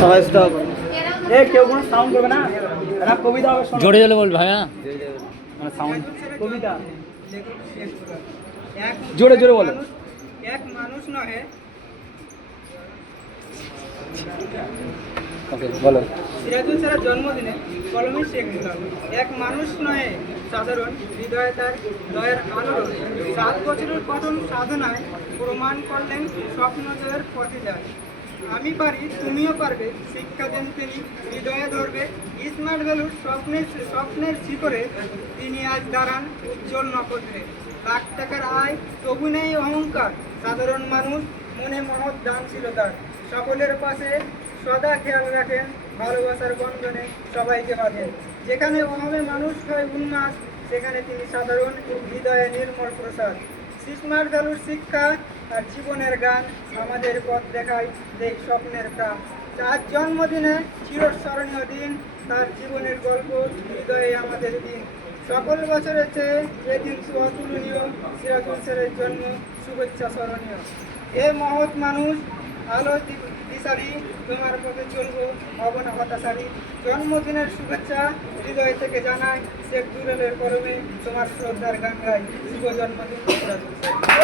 সবাই স্টপ। কেউ কোনো সাউন্ড করবে না, এটা কবিতা হবে। জোরে জোরে বল ভাইয়া, মানে সাউন্ড কবিতা জোরে জোরে বলো। এক মানুষ নহে, ওকে বলো। সিরাজুল স্যারের জন্মদিনে কলমে শেখ দিলাম। এক মানুষ নহে সাধারণ, হৃদয়ে তার দয়ের আলোড়ন। 7 বছরের কঠোর সাধনায় প্রমাণ করলেন স্বপ্ন জয়ের পথে যায়। আমি পারি, তুমিও পারবে, শিক্ষা দেন তিনি, হৃদয়ে ধরবে স্মার্ট ভ্যালুর স্বপ্নের শিখরে। তিনি আজ দাঁড়ান উজ্জ্বল নক্ষত্রে। লাখ টাকার আয় তবু নেই অহংকার, সাধারণ মানুষ মনে মহৎ দান ছিল তার। সকলের পাশে সদা খেয়াল রাখেন, ভালোবাসার বন্ধনে সবাইকে বাঁধেন। যেখানে অহমে মানুষ হয় উন্মাস, সেখানে তিনি সাধারণ, হৃদয়ে নির্মল প্রসাদ। স্মার্ট ভ্যালুর শিক্ষা আর জীবনের গান আমাদের পথ দেখায় এই স্বপ্নের প্রাণ। তার জন্মদিনে চিরস্মরণীয় দিন, তার জীবনের গল্প হৃদয়ে আমাদের দিন। সকল বছরের চেয়ে এদিন অতুলনীয়, সিরাজুল স্যারের জন্ম শুভেচ্ছা স্মরণীয়। এ মহৎ মানুষ আলো দিশারি, তোমার পথে চলবো হব না হতাশারি। জন্মদিনের শুভেচ্ছা হৃদয় থেকে জানাই, শেখ দুলালের কলমে তোমার শ্রদ্ধার গান গাই। শুভ জন্মদিন সিরাজুল স্যার।